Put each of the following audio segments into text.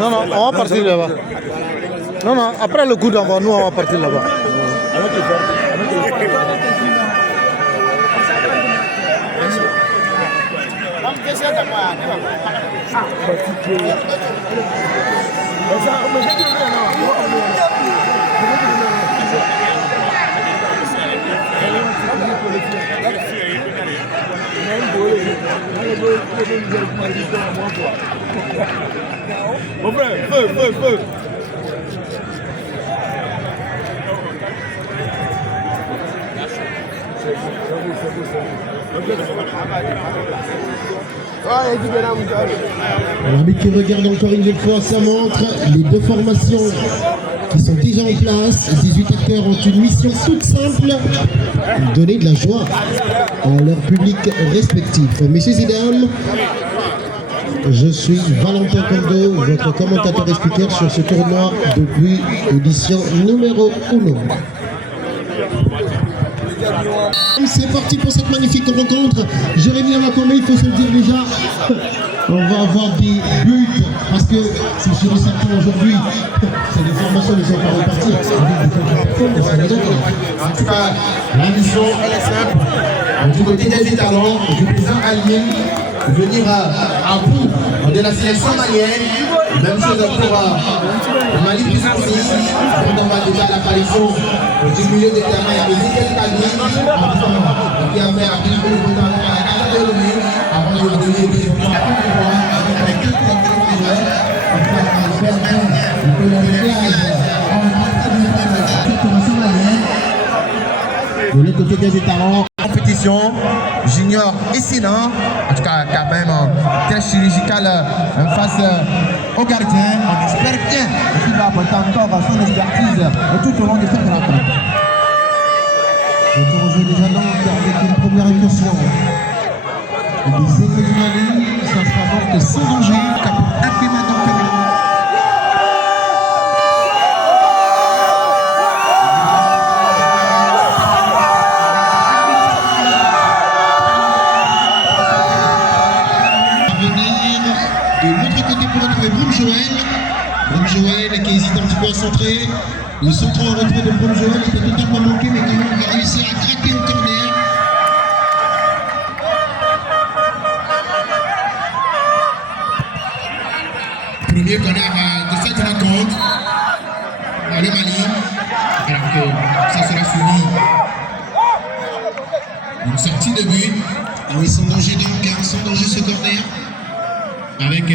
Non, non, on va partir là-bas. Non, non, après le coup d'envoi, nous on va partir là-bas. Mon frère, feu. L'arbitre qui regarde encore une fois sa montre, les deux formations qui sont déjà en place, 18 acteurs ont une mission toute simple, donner de la joie à leur public respectif. Messieurs et dames, je suis Valentin Kondo, votre commentateur et speaker sur ce tournoi depuis édition numéro 1. C'est parti pour cette magnifique rencontre. Jérémy Amakombe, il faut se le dire déjà, on va avoir des buts parce que c'est sûr et certain aujourd'hui, c'est des formations ne sont pas reparties. En tout cas, la mission elle est simple. Du côté des talents, du président allié, venir à bout de la sélection malienne. Même chose pour le Mali plus aussi. On va déjà à l'apparition du milieu de terrain avec Ezekiel Kalmi, qui a fait appeler le président à la avant de donner les présidents avec quelques joueurs. De l'autre côté des talents, compétition, junior et sénat, en tout cas quand même un test chirurgical face au gardien. On espère bien qu'il va apporter encore son expertise tout au long de cette rencontre. On rejoint déjà donc avec une première incursion. Les effets du Mali, ça sera donc sans danger, car pour Joël qui hésite un petit peu à centrer. Le centre en retrait de Brune Joël était totalement manqué, mais quand même il va réussir à craquer au corner. Premier corner de cette rencontre. Le Mali. Alors que ça sera fini. Une sortie de but. Ah oui, sans danger donc, sans danger ce corner. Avec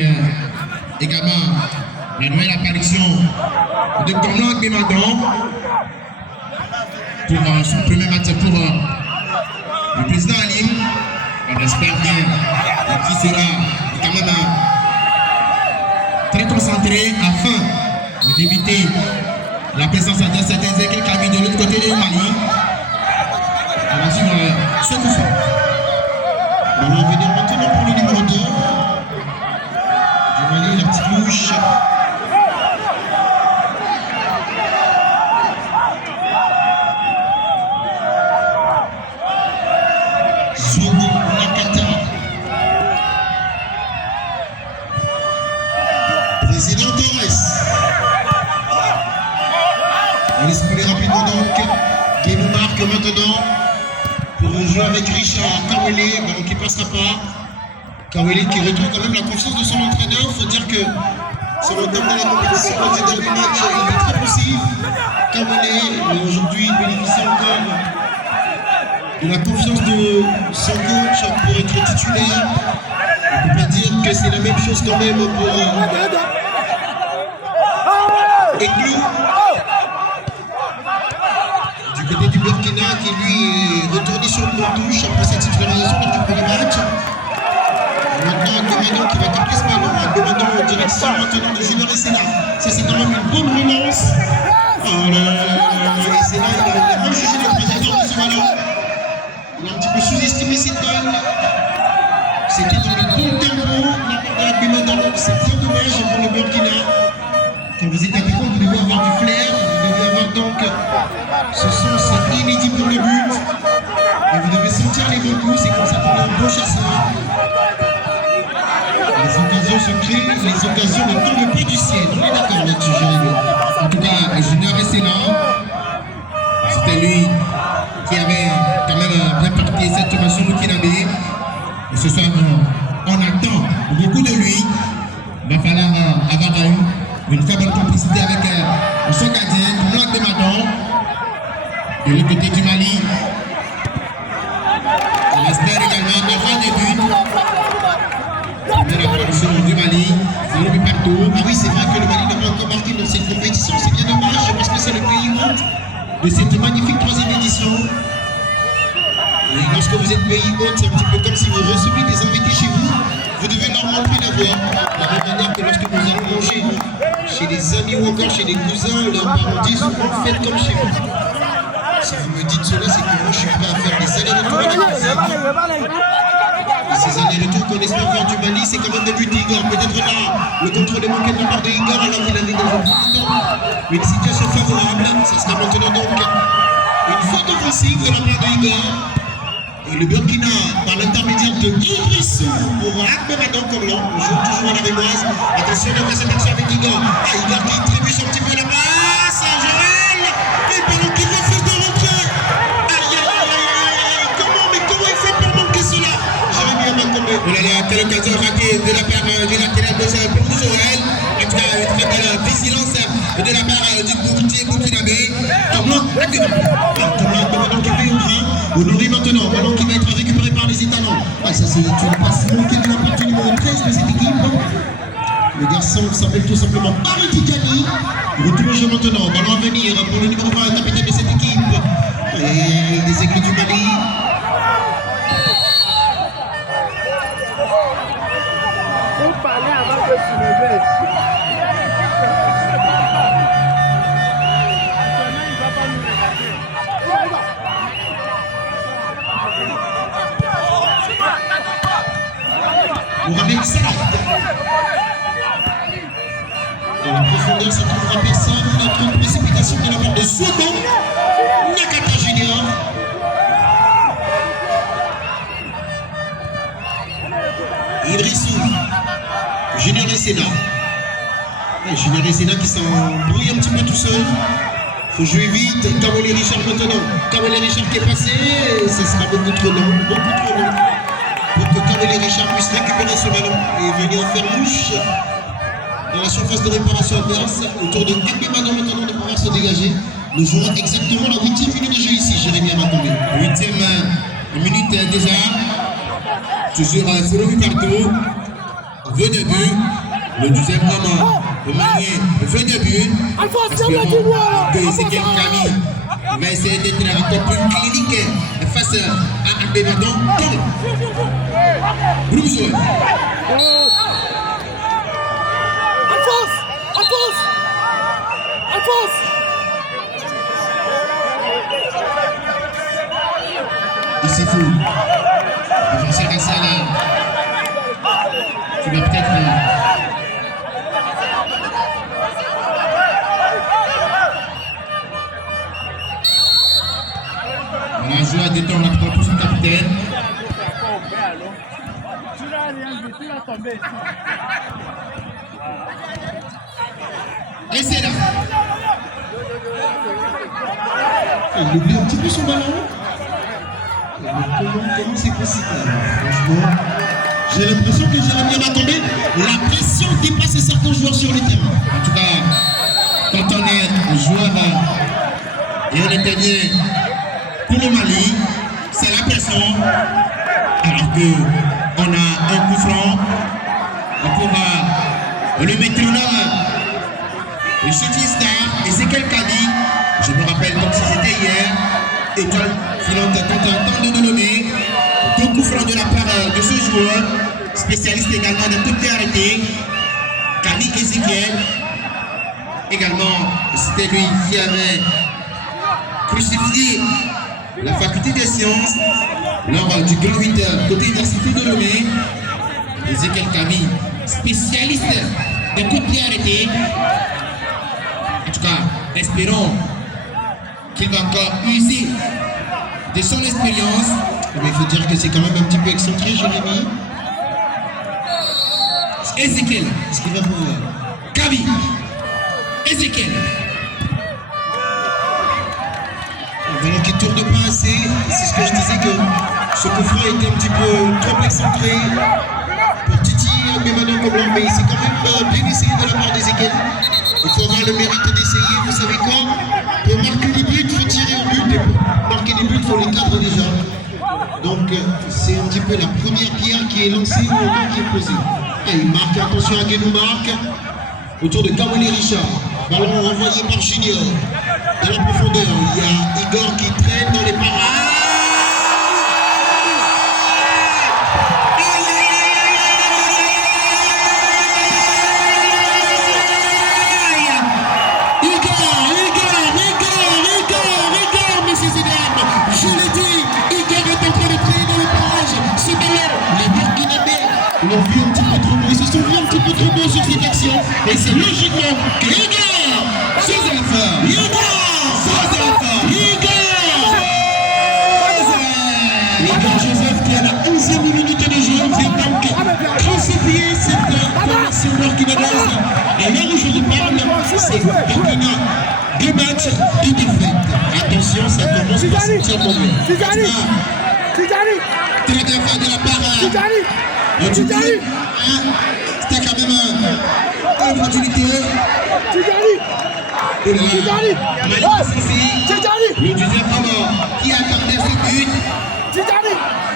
également la nouvelle apparition de Komlan Bimadan pour son premier match pour le président Alim. On espère bien qu'il sera quand même très concentré afin d'éviter la présence de certains Ezekiel Kalmi de l'autre côté du Mali. On va suivre ce coup franc. On va venir maintenant pour le numéro 2. Du Mali, la petite louche. Président Torres. On laisse couler rapidement donc. Qui nous marque maintenant pour jouer avec Richard Kawele, qui ne passera pas. Kawele qui retrouve quand même la confiance de son entraîneur. Il faut dire que son entame dans la compétition dans les derniers matchs, il est très poussif. Kawele, aujourd'hui, il bénéficie encore de la confiance de son coach pour être titulaire. On ne peut pas dire que c'est la même chose quand même pour Eglou. Du côté du Burkina qui lui est retourné sur le banc touche après sa titularisation lors du premier match. Maintenant, Gomadon qui va taper ce ballon, Gomadon en direction maintenant de Junior Essena. Ça, c'est quand même une bonne relance. Oh là là là là, Essena, il a mal jugé le président de ce ballon. Il a un petit peu sous-estimé cette balle. C'était dans le bon tempo, la part de Gomadon. C'est bien dommage pour le Burkina. Quand vous êtes attaquant, vous devez avoir du flair, vous devez avoir donc Ce soir, on attend beaucoup de lui. Il va falloir avoir une très bonne complicité avec son gardien, Blanc de Madon, de l'autre côté du Mali. On espère également un grand début. La production du Mali, 0 but partout. Ah oui, c'est vrai que le Mali n'a pas encore marqué dans cette compétition, c'est bien dommage, parce que c'est le pays hôte de cette magnifique 3e édition. Et lorsque vous êtes pays hôte, c'est un petit peu comme si vous recevez des invités chez vous. Vous devez leur montrer la voie. De la même manière que lorsque nous allons manger chez des amis ou encore chez des cousins, leurs parents disent souvent faites comme chez vous. Si vous me dites cela, c'est que moi je suis prêt à faire des allers-retours à la cuisine. Et ces allers-retours qu'on espère faire du Mali, c'est quand même des buts d'Igor. Peut-être là, le contrôle est manqué de la part de Igor alors qu'il avait dans un premier temps une situation favorable. Ça sera maintenant donc une faute offensive de la part de Igor. Et le Burkina, par l'intermédiaire de Idrissou, pour Akbemadon Komlan, on joue toujours à la rémoise. Attention donc à cette action avec Igor. Ah, Igor qui trébuche un petit peu la passe à Joël. Et le ballon qui refuse de rentrer. Aïe, aïe, aïe, aïe. Comment il fait pour manquer cela? Jérémy Amakombe. Oh là là, quelle occasion ratée de la part du latéral gauche pour Joël. En tout cas, une très belle vigilance de la part du bourtier burkinabé. Komlan, Akbemadon qui fait au train. Aujourd'hui maintenant, ballon qui va être récupéré par les Étalons. Ah, ça c'est une passe manquée de la part du numéro 13 de cette équipe. Le garçon s'appelle tout simplement Bariti Kani. Retour au jeu maintenant, ballon à venir pour le numéro 20, capitaine de cette équipe. Et les Aigles du Mali. Vous parlez avant que tu me baisses. Mohamed Salah. Dans la profondeur, ça ne trouvera personne. On a trop de précipitation de la part de Sobo. Nakata Junior. Idrissou. Junior et Sénat. Junior et Sénat qui s'embrouillent un petit peu tout seul. Faut jouer vite. Kawele Richard maintenant. Kawele Richard qui est passé. Ce sera beaucoup trop long. Beaucoup trop long. Pour que Kawele Richard puisse récupérer ce ballon et venir faire mouche dans la surface de réparation adverse. Autour de Akbemadon maintenant de pouvoir se dégager. Nous jouons exactement la 8e minute de jeu ici, Jérémy Amakombe. 8e minute déjà. Toujours 0 but partout. 22 buts. Le 12e moment, le Malien, 22 buts. Espérons que Ezekiel Kami va essayer d'être encore plus clinique face à Akbemadon. Bruxelles. Ici fou. Défenseur Hassana. Tu vas peut-être. On a joué à détendre la pour son capitaine. Et c'est là. Il oublie un petit peu son ballon. Comment c'est possible? Franchement, j'ai l'impression que Jérémy Amakombe, la pression dépasse certains joueurs sur le terrain. En tout cas, quand on est un joueur et on est gagné pour le Mali, c'est la pression. Alors qu'on a un coup franc, on pourra le métronome, le shooting star, Ezekiel Kadi. Je me rappelle comme si c'était hier. Étoile filante temps de Dolomier. 2 coups francs de la part de ce joueur, spécialiste également de coups de pied arrêtés. Kani Ezekiel. Également, c'était lui qui avait crucifié la faculté des sciences lors du grand 8 côté université de Lomé. Ezekiel Kami, spécialiste des coups de pied arrêtés. En tout cas, espérons qu'il va encore user de son expérience. Mais il faut dire que c'est quand même un petit peu excentré, Jérémy. Ezekiel, est-ce qu'il va pouvoir? Kabi, Ezekiel. ballon qui tourne pas assez. C'est ce que je disais que ce coup franc était un petit peu trop excentré pour Titi Memano Koblan, mais c'est quand même bien essayé de la part d'Ezekiel. Il faut avoir le mérite d'essayer. Vous savez quoi? Pour marquer des buts, il faut tirer au but, et pour marquer des buts, il faut les cadrer déjà. Donc c'est un petit peu la première pierre qui est lancée au moment qui est posée. Et il marque, attention à Guénou marque autour de Kaweli Richard. Ballon renvoyé par Junior. Dans la profondeur, il y a Igor qui traîne dans les parades. Ils ont vu un petit peu trop beau, ils se sont vus un petit peu trop beau sur cette action. Et c'est logiquement que Igor Joseph qui à la 11e minute de jeu vient donc crucifier cette formation burkinabèse. Et là où je vous parle, c'est Burkina. 2 matchs, 2 défaites. Attention, ça commence par sentir mauvais. Très bien fait de la part c'était quand même une opportunité. Le deuxième homme qui attendait ce but.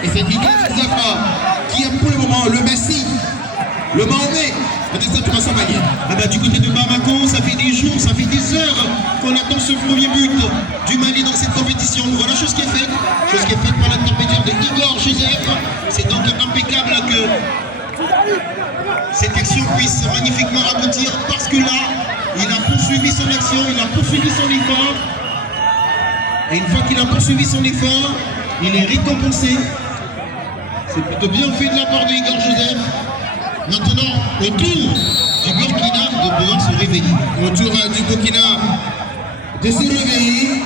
Et c'est Igor Joseph qui est pour le moment le Messi, le Mahomet de cette formation malienne. Du côté de Bamako, ça fait des jours, ça fait des heures qu'on attend ce premier but du Mali dans cette compétition. Voilà chose qui est faite. Chose qui est faite par l'intermédiaire de Igor Joseph. C'est donc impeccable que cette action puisse magnifiquement aboutir parce que là, il a poursuivi son action, il a poursuivi son effort. Et une fois qu'il a poursuivi son effort, il est récompensé. C'est plutôt bien fait de la part de Igor Joseph. Maintenant, au tour du Burkina de pouvoir se réveiller. Au tour du Burkina de se réveiller.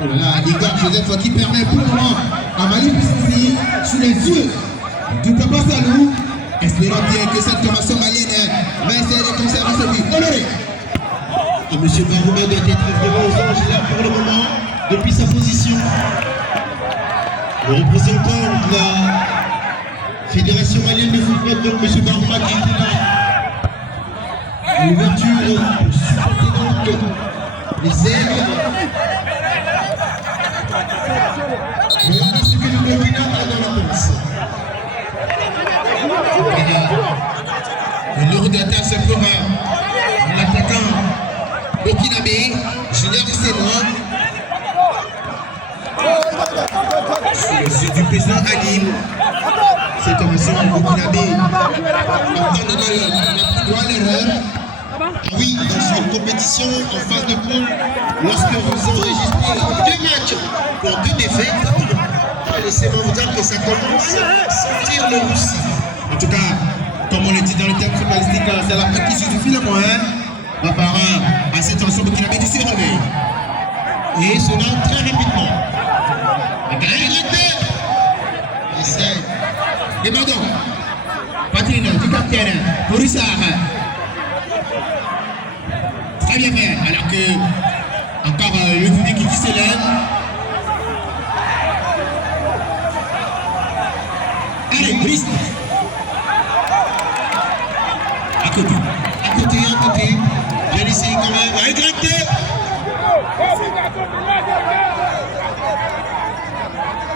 Oh là là, Igor Joseph qui permet pour le moment à Mali Pissi sous les yeux du Papa Salou. Espérons bien que cette formation malienne va essayer de conserver ce but. Honoré. Et M. Barouma doit être vraiment aux anges là pour le moment, depuis sa position. Le représentant de la Fédération malienne de football, donc M. Barouma qui est là. À l'ouverture pour supporter donc les ailes. Voilà ce que le Burkina a dans la pense. Le numéro d'attaque, c'est pour l'attaquant burkinabé, Junior Sénois. C'est du président Alim. C'est comme ça, burkinabé. Maintenant, on a droit à l'erreur. Ah oui, dans une compétition en phase de poule, lorsque vous enregistrez 2 matchs pour 2 défaites, laissez-moi vous dire que ça commence à sentir le roussi. En tout cas, comme on le dit dans le terme footballistique, c'est la fête qui suffit le moins. Par rapport à cette tension qui avait dû se réveiller. Et cela très rapidement. Essaye. Demandons. Patrine, du capitaine, Bourissard. Très bien fait. Alors que encore le public qui s'élève. Allez, Brice. À côté. J'ai essayé quand même. Allez, directeur.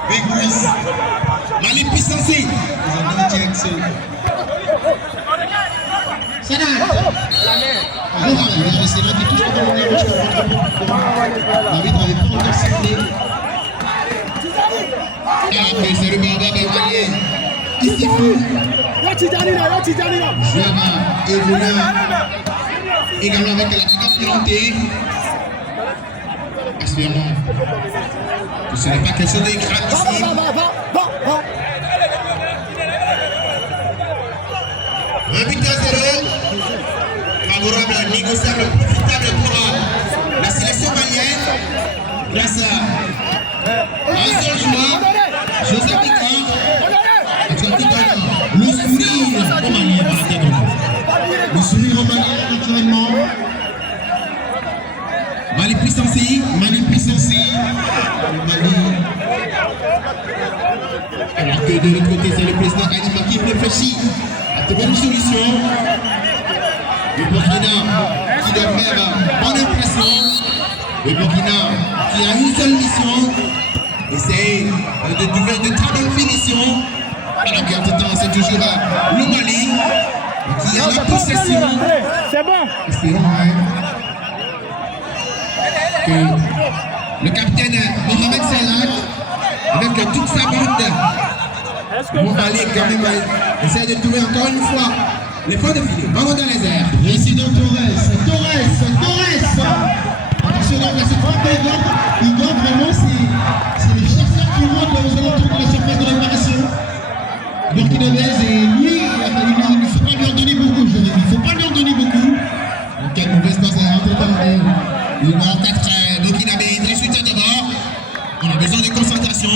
Big Brice. Mali puissance. C'est là. C'est là qui touche le ballon. L'arbitre n'avait pas encore sifflé. Et après, c'est le barbare malien. Ici, joueur évoluant également avec la capacité. Espérons que ce n'est pas quelque chose de grave ici. Un but à 0. Favorable à négociable, profitable pour la sélection malienne. Grâce à un seul joueur, Joseph Igor. Le sourire au Malien va atteindre. Le sourire au Malien naturellement. Mali Puissancy, Mali Puissancy, Mali. Alors que de l'autre côté, c'est le président Anima qui réfléchit à trouver une solution. Le Burkina qui doit faire bonne impression. Le Burkina qui a une seule mission, essayer de trouver de très bonnes finitions. Alors qu'en tout temps, c'est toujours le Mali qui a la possession. C'est bon. Espérons que le capitaine Mohamed Salah, avec toute sa bande, vont aller quand même essayer de trouver encore une fois les fonds de filet. Bravo dans les airs. Président Torres. Attention donc à cette frappe, il doit vraiment, c'est les chasseurs qui rentrent aux alentours de la surface de réparation. Burkinabès et lui, il ne faut pas lui en donner beaucoup, il ne faut pas lui en donner beaucoup. Donc quelle mauvaise passe à l'entrée. Il va en 4 Burkinabé, très soutien d'abord. On a besoin de concentration.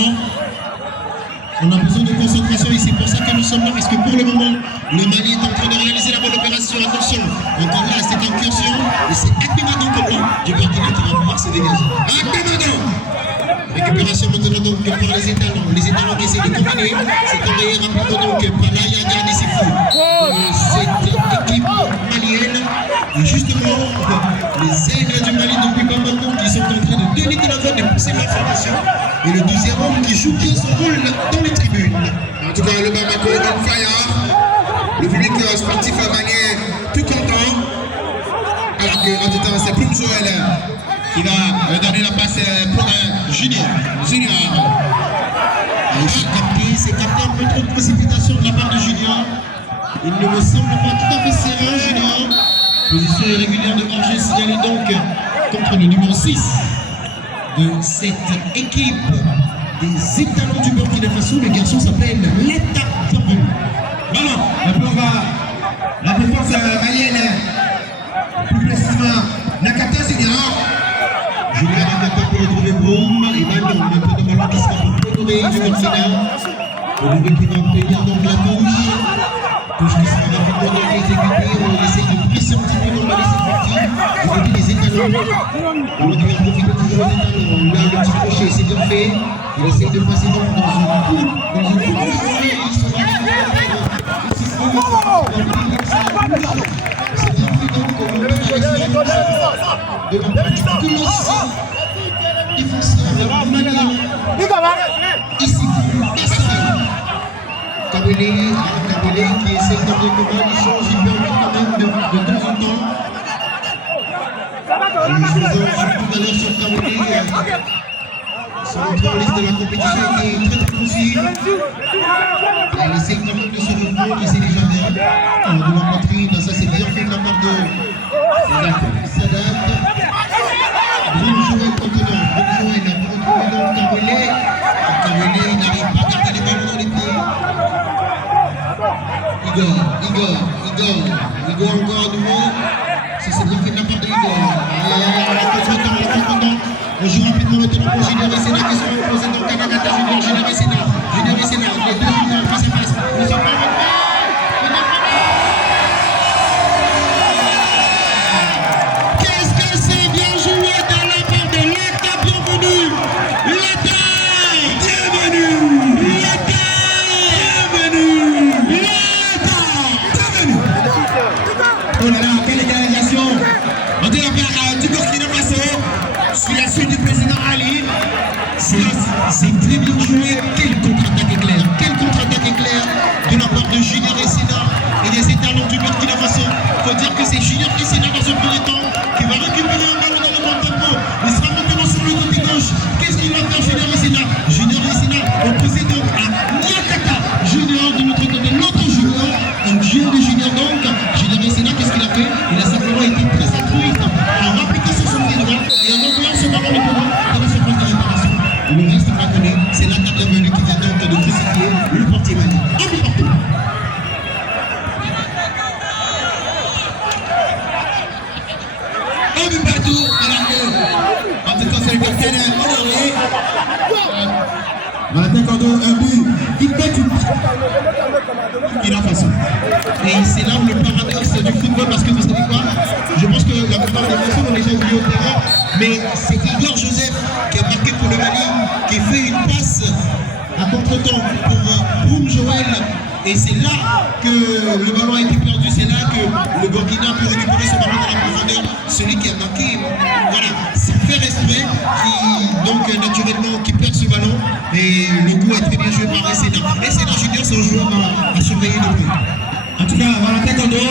Ici, c'est pour ça que nous sommes là, parce que pour le moment, le Mali est en train de réaliser la bonne opération. Attention, encore là, c'est incursion, et c'est Akbemado Kopo du Burkina qui va pouvoir se dégager. Akbemado! Récupération maintenant donc par les étalons qui essaient de combiner. C'est envoyé rapidement donc par là, Yagan et Sifou. Cette équipe malienne, et justement, les aigles du Mali depuis pas maintenant qui sont en train de donner de la voix, de pousser l'information. Et le deuxième homme qui joue bien son rôle dans les tribunes. En tout cas, le Bamako est on fire. Le public sportif malien tout content. Alors que, en tout temps, c'est Ploum Joël qui va donner la passe pour Junior. C'est capté un peu trop de précipitation de la part de Junior. Il ne me semble pas tout à fait serein, Junior. Position irrégulière de Borges signalée donc contre le numéro 6 de cette équipe des étalons du Burkina Faso. Le garçon s'appelle Leta Bienvenue. Voilà, la défense malienne, plus précisément Nakata Junior. Junior Nakata pour retrouver Boum. Et maintenant, un peu de ballon qui sera pour retrouver du Burkina. Le nouveau qui va obtenir donc la touche. Touche qui sera rapidement donc exécutée. On essaie de presser un petit peu dans la laisser partir. Du côté des étalons. On va devoir profiter toujours des étalons. Là, le petit crochet, c'est bien fait. Il essaie de passer donc dans une coupe. C'est bien fait donc comme on peut faire de la petite colosse défenseur malien. Ici, Kabele qui essaie d'amener comment il change, il permet quand même de temps en temps. Nous faisons tout à l'heure sur Kabele. Son entrée en liste de la compétition qui est très difficile. Elle essaie quand même de se reprendre, et c'est déjà bien. De la poitrine, ça c'est bien fait de la part de Sadat. Brune Joël contenant. Brune Joël a retrouvé donc Kabele. Kabele n'arrive pas à garder les ballons dans les pieds. Igor encore à nouveau. Ça c'est bien fait de la part de Igor. On joue rapidement maintenant pour Junior et Sénat qui sont opposés donc à Nakata Junior et Sénat. Les deux Juniors face à face. Ils sont pas qu'est-ce que c'est bien joué de la part de Leta Bienvenue. Leta Bienvenue. Oh là là, quelle égalisation. On dit la part du Burkina Faso. Sur la suite du président Ali, c'est très bien joué. Quel contre-attaque éclair de la part de Junior et Sénat et des étalons du Burkina Faso. Il faut dire que c'est Junior et Sénat dans un premier temps qui va récupérer un ballon dans le bon tempo. Il sera maintenant sur le côté gauche. Qu'est-ce qu'il va faire Junior et Sénat opposé donc à Nakata Junior de l'autre côté, l'autre joueur, un duel de Junior donc. Junior et Sénat, qu'est-ce qu'il a fait? Il a simplement été très altruiste en appliquant sur son pied droit et en envoyant ce ballon maintenant dans la surface de réparation. Le reste pas connu, c'est Leta Bienvenue qui vient donc de crucifier le portier Mali. Un but partout. Un but partout, alors que, en tout cas, c'est le capitaine honoré. Maintenant, quand on a un but, il fait tout. Il a façon. Et c'est là où le paradoxe du football, parce que vous savez quoi? Je pense que la plupart des personnes ont déjà oublié au terrain. Mais c'est Igor Joseph qui a marqué pour le Mali, qui fait une passe à contre-temps pour Boum Joël. Et c'est là que le ballon a été perdu, c'est là que le Burkina peut récupérer ce ballon dans la profondeur. Celui qui a marqué, voilà, c'est faire exprès, qui donc naturellement qui perd ce ballon. Et le coup est très bien joué par Essena. Essena Junior, c'est un joueur à surveiller de près. En tout cas, Valentin Kondo,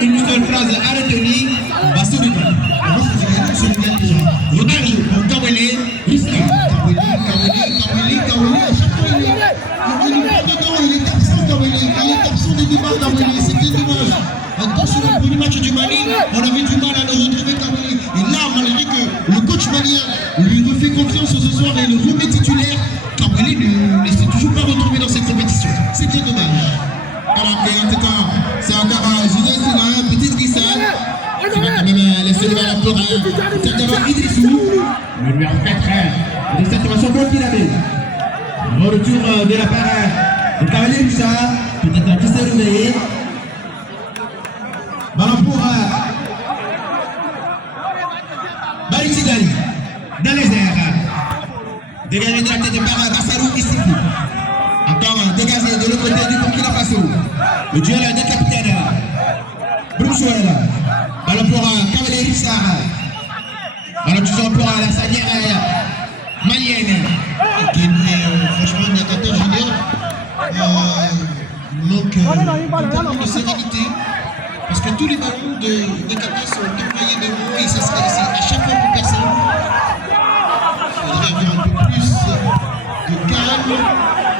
une seule phrase à retenir, Bassou. Rodage pour Kawele, Riska. Kawele, à chaque fois il est absent Kawele, il est absent des débats Kawele, c'était dommage. Dans sur le premier match du Mali, on avait du mal à le retrouver Kawele. Et là, malgré que le coach malien lui refait confiance ce soir et le remet titulaire, Kawele ne s'est toujours pas retrouvé dans cette compétition. C'est bien dommage. Alors en tout cas, c'est encore Julien Sina, petite glissade. Qui va quand même laisser le ballon pour c'est d'abord Idrissou, le numéro 4. Et cette intervention pour Kinabé. Au retour de la part de Cavalier Moussa, peut-être qui s'est réveillé. Ballon pour Baritigali, dans les airs. Dégagé de la tête par Bassarou Issikou. Encore dégagé de l'autre côté du Burkina Faso. Le duel des capitaines. Bruxelles. Ballon pour Cavalier Rissard. Ballon toujours pour la sanière malienne. Franchement, Nakata Junior manque de sérénité. Parce que tous les ballons de Nakata sont envoyés de haut et ça se casse à chaque fois pour personne. Il faudrait avoir un peu plus de calme.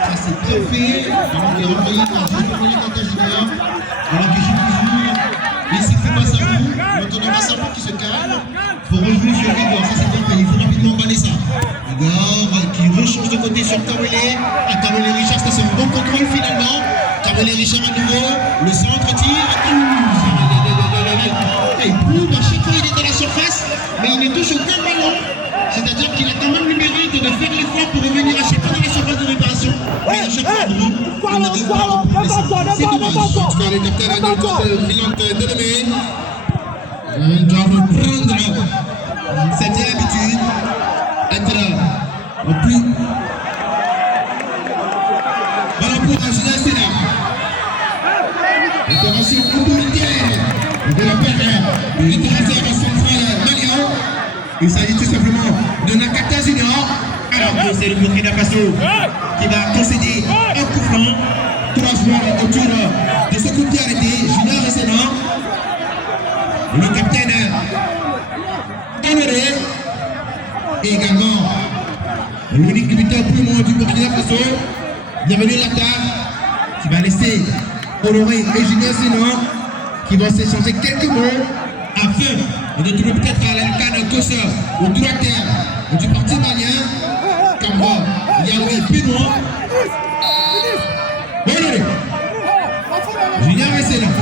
Ça c'est bien fait. Il est envoyé par Nakata Junior. Alors que j'ai toujours. Il s'est fait Massarou. Maintenant Massarou qui se calme. Il faut rejouer sur Igor. Ça c'est bien fait. Il faut rapidement emballer ça. Igor qui rechange de côté sur Kawele. Kawele Richard, c'est un bon contrôle finalement. Kawele Richard à nouveau. Le centre tire. Et boum, à chaque fois il est dans la surface, mais il ne touche aucun ballon. C'est-à-dire qu'il a quand même le mérite de faire l'effort pour revenir à chaque fois dans la surface de réparation. Mais à chaque fois, il n'arrive pas à reprendre ça. C'est dommage. En tout cas, le capitaine a donc Philante Delemé. On doit reprendre cette habitude, être au plus. Voilà pour Angela Sénat. Intervention autoritaire de la paire de l'intéresseur central malien. Il s'agit tout simplement de Nakata Junior. Alors que c'est le Burkina Faso qui va concéder un coup franc. 3 joueurs autour de ce coup de pied arrêté. Junior et Sénat. Le capitaine Honoré. Et également l'unique buteur plus loin du Burkina Faso. Bienvenue Lata qui va laisser Honoré et Junior Sénat qui vont s'échanger quelques mots afin de trouver peut-être à l'Alcane gauche ou droitière du parti malien comme Yahweh Pinois. Honoré Junior et Sénat.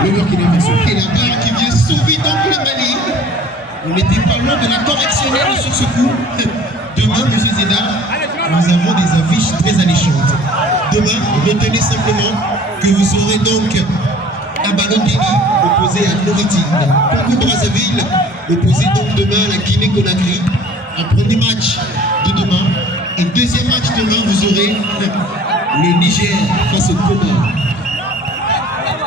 Le Burkina Faso. Et la balle qui vient sauver donc le Mali. On n'était pas loin de la correctionnelle sur ce coup. Demain, M. Zédar, nous avons des affiches très alléchantes. Demain, retenez simplement que vous serez donc à Balotelli opposé à Moritine. Congo-Brazzaville opposé donc demain à la Guinée-Conakry. Un premier match de demain. Et deuxième match demain, vous aurez le Niger face au Comores.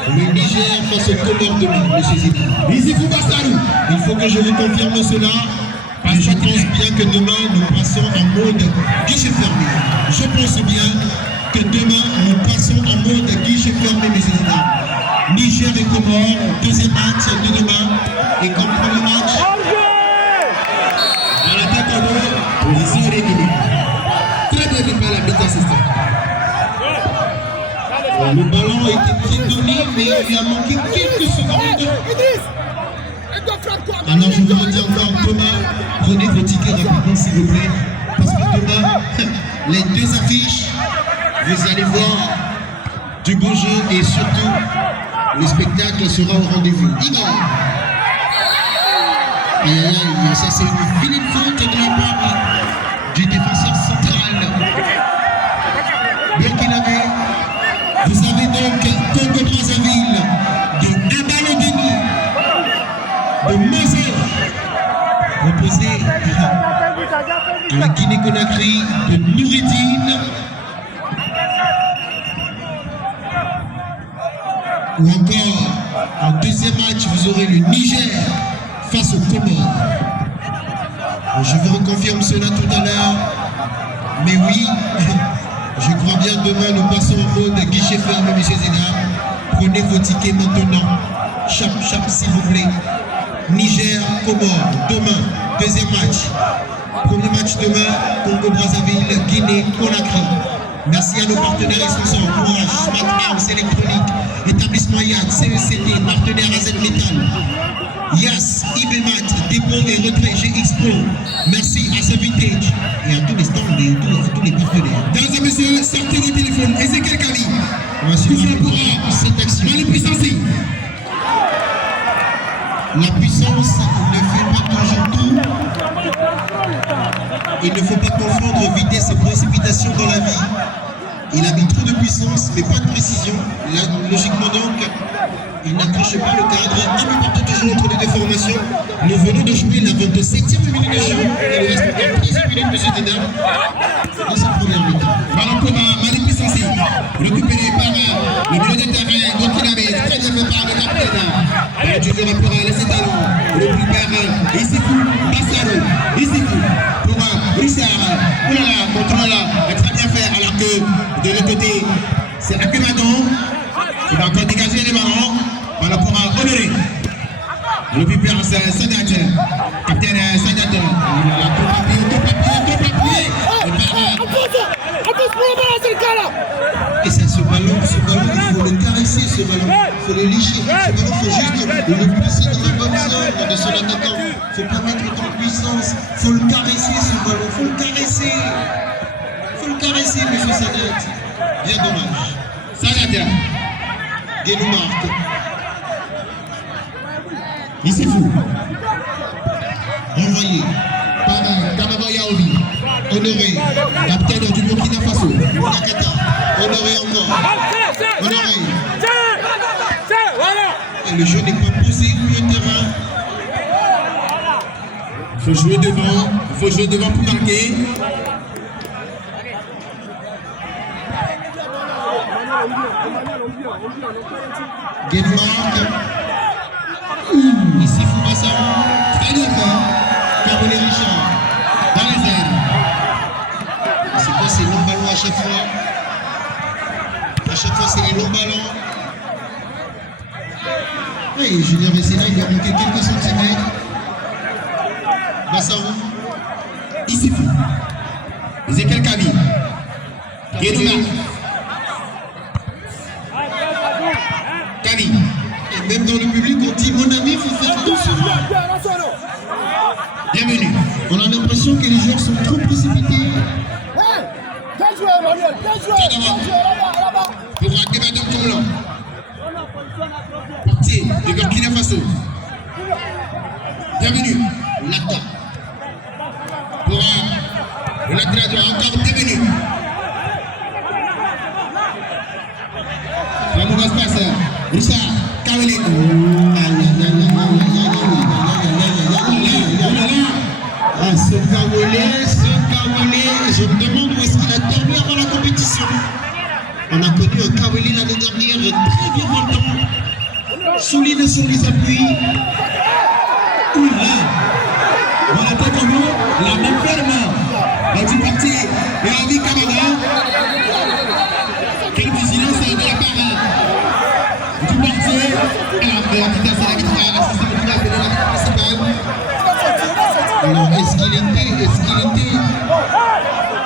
Le Niger face au Comores demain, M. Zédar. Il faut que je vous confirme cela. Parce que je pense bien que demain, nous passons en mode guichet fermé. Je pense bien que demain, nous passons en mode guichet fermé, M. Zédar. Niger et Comores, deuxième match de demain. Et comme premier match, À l'attaque en haut, position régulière. Très bien vu par la bête assistante. le ballon a été bien donné, mais il lui a manqué quelques secondes. Alors je vous le dis encore, Thomas, prenez vos tickets rapidement s'il vous plaît. Parce que demain, les deux affiches, vous allez voir du beau jeu et surtout, le spectacle sera au rendez-vous. Igor. Aïe aïe aïe, ça c'est une vilaine faute de la part du défenseur central. de Mazel, opposé à la Guinée-Conakry de Noureddine. Ou encore, en deuxième match, vous aurez le Niger face au Comores. Je vous reconfirme cela tout à l'heure. Mais oui, je crois bien demain, nous passons en mode guichet fermé, messieurs et dames. Prenez vos tickets maintenant. Chap, s'il vous plaît. Niger, Comores, demain, deuxième match. Premier match demain, Congo-Brazzaville, Guinée-Conakry. Merci à nos partenaires et sponsors. Courage, Smart Arms électronique, établissement YAD, CECT, partenaire AZ Metal, YAS, IBMAT, dépôt et retrait GX Pro. Merci à ce Vintage et à tous les stands et tous les partenaires. Mesdames et messieurs, sortez vos téléphones. Ezekiel Kavi. On va suivre cette action. Mali Puissancy. La puissance ne fait pas toujours tout. Il ne faut pas confondre vitesse et précipitation dans la vie. Il a mis trop de puissance, mais pas de précision. Là, logiquement donc, il n'accroche pas le cadre. Un but partout toujours entre les deux formations. Nous venons de jouer la 27e minute de jeu. Il reste encore 13 minutes, monsieur Tédam, dans cette première mi-temps. Ballon pour Mali Puissancy. Récupéré par le milieu de terrain, Gokinabe, très bien fait par le capitaine. Toujours pour laisser talon. Le plus père, Issifou, Bassaro, Issifou, pour Richard. Oh là là, contrôle, très bien fait, alors que de l'autre côté, c'est Akumadon. Il va encore dégager les ballons. Ballon pour Honoré. Le plus père, c'est Sadat. Capitaine Sadat. Il a tout papier. Et c'est ce ballon, il faut le caresser, ce ballon, il faut le lécher, ce ballon, il faut juste le pousser dans la bonne zone de son attaquant. Il ne faut pas mettre autant de puissance, il faut le caresser, ce ballon, il faut le caresser. Il faut le caresser, monsieur Sadat. Bien dommage. Sadat. Guénou marque. Il s'est fou. Renvoyé par Kamaba Yaobi. Honoré, capitaine du Burkina Faso. Nakata. Honoré encore. Honoré. Et le jeu n'est pas posé, milieu de terrain. Il faut jouer devant pour marquer. Guénou marque. Ici Foubassaro. Très bien fait. Caroline Richard. Dans les airs. C'est quoi ces longs ballons à chaque fois? À chaque fois, c'est les longs ballons. Oui, Julien Vessela, il a manqué quelques centimètres. Bassarou. Ici fou. Ezekiel Kavi. Guédouma. Kavi. Et même dans le public, on dit mon ami, il faut faire doucement. Bienvenue. On a l'impression que les joueurs sont trop précipités. Bien joué, Emmanuel, bien joué là-bas. Pour Akebadam Koulan. Portier de Burkina Faso. Bienvenue. Lata. Pour le latéral droit, encore bienvenue. La mauvaise passe. Richard, Kawele. Ah, ce Kawele, je me demande où est-ce qu'il a dormi avant la compétition. On a connu un Kawele l'année dernière, très virevoltant, solide sur les appuis. Voilà, pas comme nous, la même ferme. Dans une partie, et Avi Kamada. Quelle vigilance de la part du portier. Et la vitesse de la vitesse, l'assistant de la vitesse principale. Alors,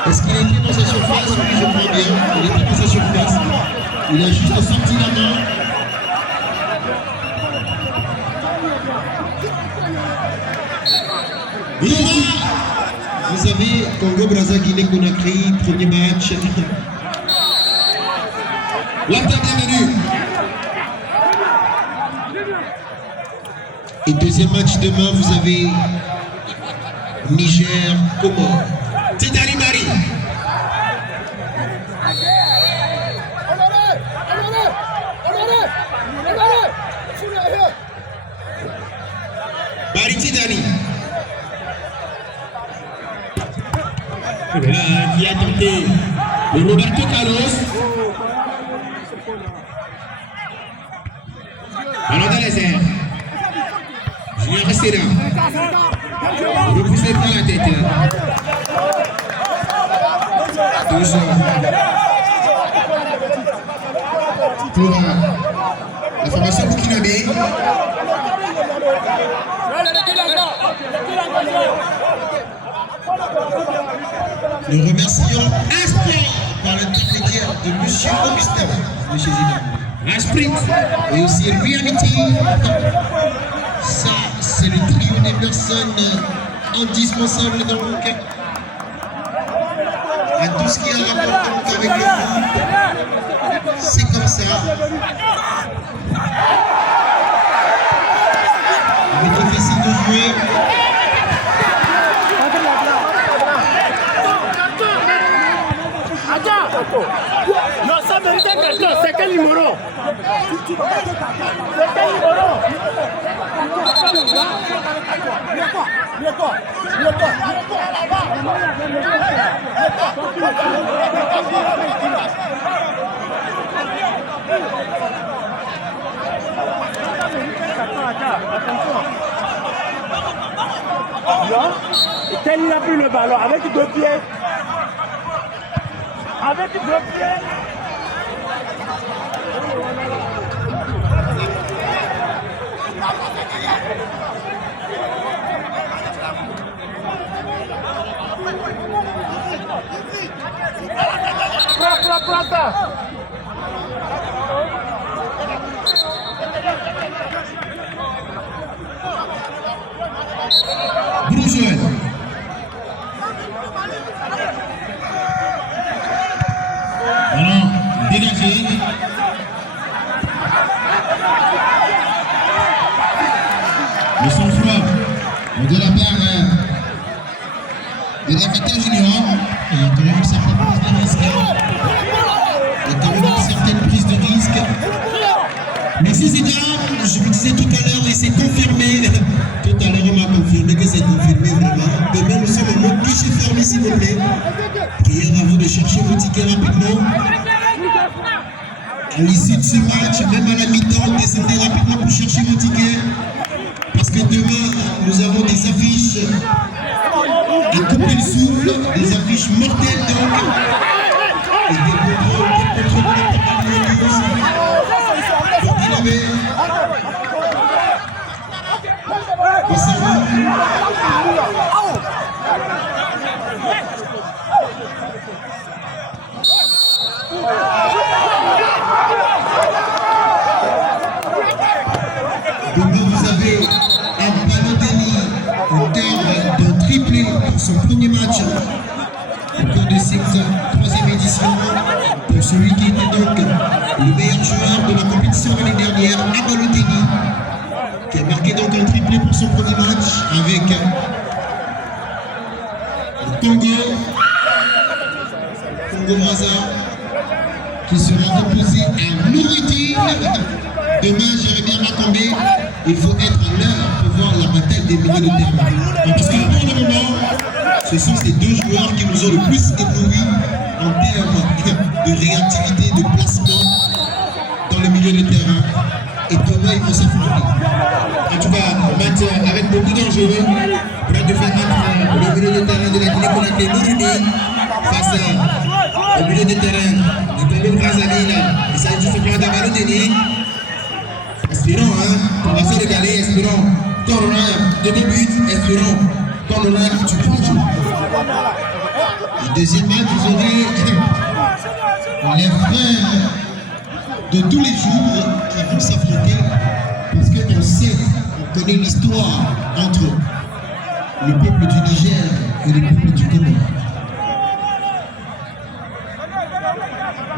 est-ce qu'il était dans sa surface? Oui, je crois bien. Il était dans sa surface. Il a juste sorti la main. Vous savez, Congo-Brazza, Guinée-Conakry, premier match. L'Inter bienvenue. Et deuxième match demain, vous avez Niger, Comores. Tidari Mari. de Roberto Carlos. Ballon dans les airs. Junior Restera. Repoussé par la tête. Toujours. Pour la formation burkinabé. Nous remercions Esprit par l'intermédiaire de M. Augustin de chez Zidane. Un sprint. Et aussi Reality. Ça, c'est le trio des personnes indispensables donc à tout ce qui a rapport donc avec le groupe. C'est comme ça. Il est difficile de jouer. Non, ça mérite un carton, c'est quel numéro? C'est quel numéro? Quel il a pris le ballon avec 2 pieds? Avec 2 pieds. Prends ça. Bruxelles. Ballon dégagé. Le sang-froid de la part de l'Avatar Junior. Il y a quand même une certaine prise de risque. Il y a quand même une certaine prise de risque. Merci Zidane, je vous disais tout à l'heure et c'est confirmé. Tout à l'heure on m'a confirmé que c'est confirmé vraiment. Demain nous sommes en mode guichet fermé s'il vous plaît. Prière à vous de chercher vos tickets rapidement. À l'issue de ce match, même à la mi-temps, descendez rapidement pour chercher vos tickets. Parce que demain, nous avons des affiches à couper le souffle, des affiches mortelles donc. Et des contrôles de la Burkinabé. Demain, vous avez un Balotelli auteur d'un triplé pour son premier match au cours de cette 3e édition. Pour celui qui était donc le meilleur joueur de la compétition l'année dernière, Balotelli, qui a marqué donc un triplé pour son premier match avec le Congo-Brazza, qui sera reposé à Mouritine. Demain, Jérémy Makambe, il faut être à l'heure pour voir la bataille des milieux de terrain. Parce que pour le moment, ce sont ces 2 joueurs qui nous ont le plus ébloui en termes de réactivité, de placement dans le milieu de terrain. Et demain, il faut s'affronter. En tout cas, match avec beaucoup d'enjeux. Prêt de faire entre le milieu de terrain de la Guinée-Conakry, Moruni, face au milieu de terrain du Congo-Brazzaville. Il s'agit du plan d'Abalotelli. Espérons, on va se régaler, espérons qu'on aura 2 buts, espérons qu'on aura du bon jeu. Le deuxième match, vous aurez les frères de tous les jours qui vont s'affronter parce qu'on sait, on connaît l'histoire entre le peuple du Niger et le peuple du Congo.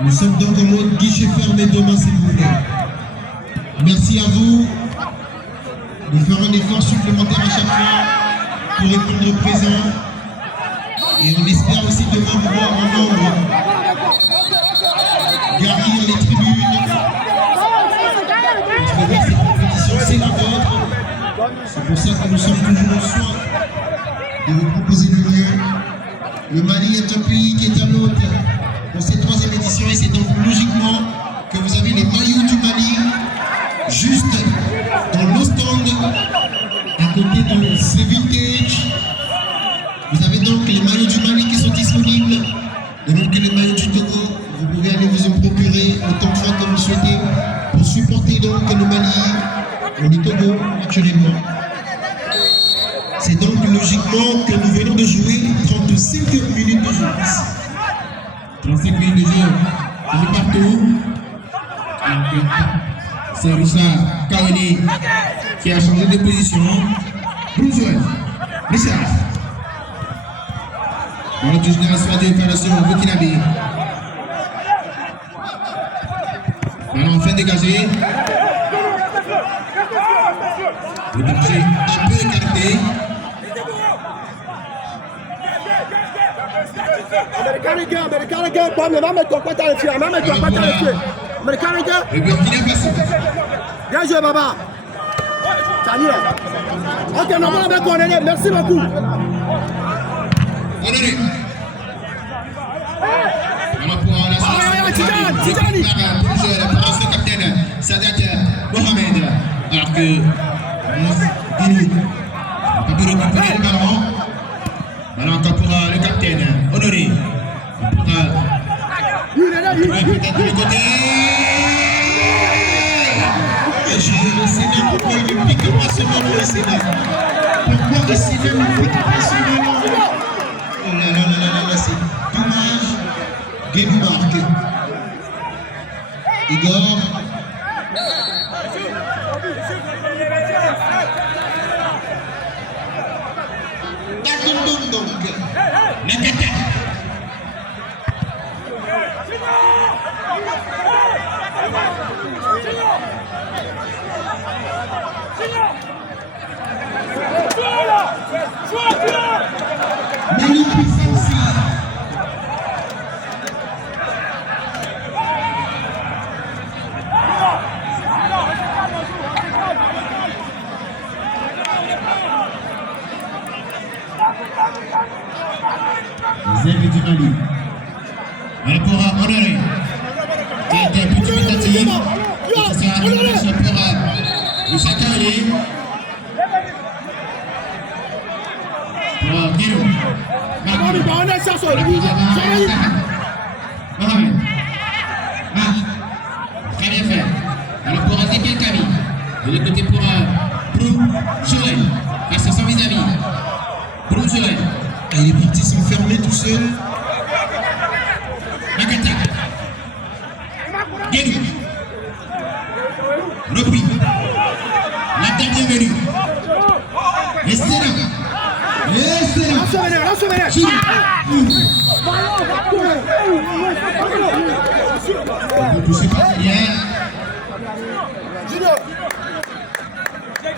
Nous sommes donc en mode guichet fermé demain, s'il vous plaît. Merci à vous de faire un effort supplémentaire à chaque fois pour répondre présent. Et on espère aussi demain vous voir en nombre garnir les tribunes. Parce que voir cette compétition, c'est la vôtre. C'est pour ça que nous sommes toujours au soin de vous proposer le lieu. Le Mali est un pays qui est à l'autre. Togo, vous pouvez aller vous en procurer autant de fois que vous souhaitez pour supporter donc le Mali et le Togo actuellement. C'est donc logiquement que nous venons de jouer 35 minutes de jeu. 35 minutes de jeu. On est partout. C'est Richard Kaweli qui a changé de position. Bonjour. Richard. On a toujours dans la soirée de préparation au Burkinabé. Ballon enfin dégagé. Le danger un peu écarté. Américain, bon, mais va mettre ton pote à l'effet, va mettre ton pote à l'effet. Américain, Le Burkina Faso. bien joué, Baba. Salut. Ok, non, on va connaître, merci beaucoup. Honoré. Voilà pour la Tijani. pour ce capitaine Sadat Mohamed. Alors que Guinée n'a pas pu récupérer le ballon. Voilà encore pour le capitaine Honoré. Pour peut-être de côté. Le Sénat, pourquoi il ne pique pas ce ballon, le Sénat? Pourquoi le Sénat ne pique pas ce ballon? Oh là là là là là, c'est dommage. Game mark. Igor. Dakoum donc. Nakata. Mali puissance. Zébi du Mali. Voilà pour Honoré. Qui a été plus dubitatif. Et ce sera une question pour Moussa Kaweli. Pour Guiro. On est ça, ça. Mohamed. Très bien fait. Alors pour Ezekiel Kami. De l'autre côté pour Brou Joël. Face à son vis-à-vis. Brou Joël. Et il est parti s'enfermer tout seul. Nakata. Guénou. Repris. La dernière venue. Et c'est là. Lance-le. Touché par derrière. Junior.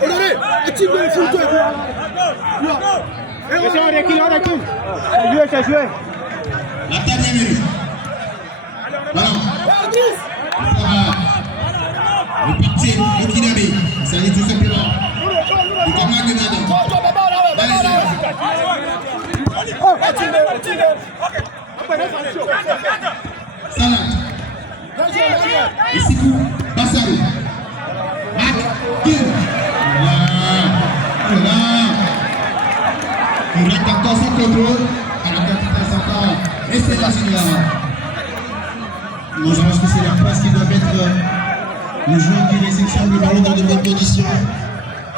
Honoré, est-il de le foot? On recule. C'est joué. La dernière venue. Ballon. Le parti Burkinabé. Ça dit tout simplement. Le combat de Nadal. Salah. Issikou. Bassarou. Voilà. Il reste encore son contrôle. À la capitale Santa. Et c'est la Junior. Moi je pense que c'est la place qui doit mettre le joueur qui réceptionne le ballon dans de bonnes conditions.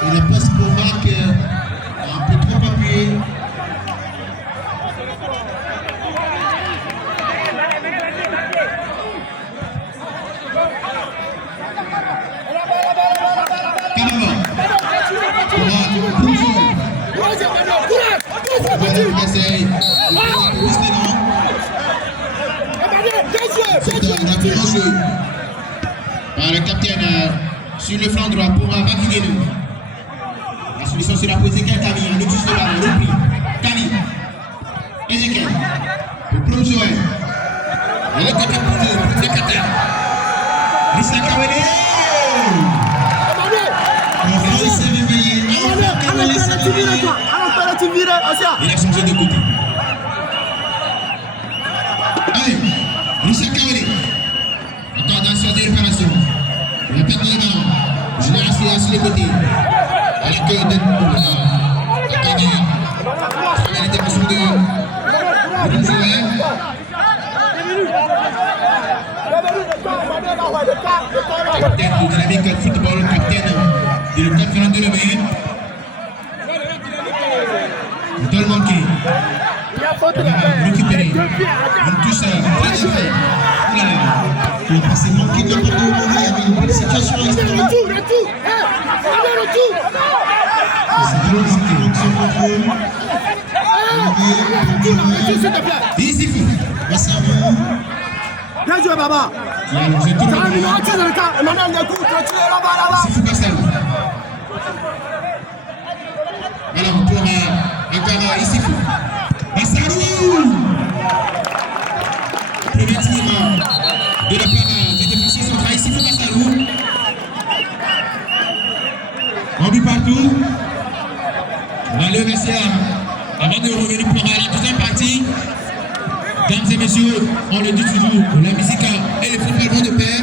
Et la place pour Marc un peu trop appuyée. Par le capitaine sur le flanc droit pour Bakiguenou. La solution sera pour Ezekiel Kami. Un autre juste là, repris. Kami. Ezekiel. Pour Brou Joël. Et le côté pour Nakata. Rissa Kaweli. Enfin il s'est réveillé. Enfin Kaweli s'est réveillé. Il a changé de côté. Allez, Rissa Kaweli. Encore dans sa réparation. Il a perdu le ballon. Génération sur les côtés. À l'accueil de Kani. Très belle intervention de Brou Joël. Capitaine de Dynamique Football, capitaine de l'État Fernando Lemay. Il doit le manquer. Récupérer. Une touche très bien faite. Oulala. Le passé manqué de la part de Omori avec une bonne situation à l'extérieur. C'est toujours ce qui manque son contrôle. Ici, Bassarou. Bien joué, Baba. qui a lancé tout le Ça va monde. nous rentrer dans le cas. Emmanuel Nekou, tu es là-bas, là-bas. Sifou Bassarou. Voilà, pour encore Isifou. Bassarou. Premier tir de la part du défenseur central Isifou Bassarou. On but partout. On va aller au vestiaire avant de revenir pour la deuxième partie. Mesdames et messieurs, on le dit toujours, la musique et le football vont de pair.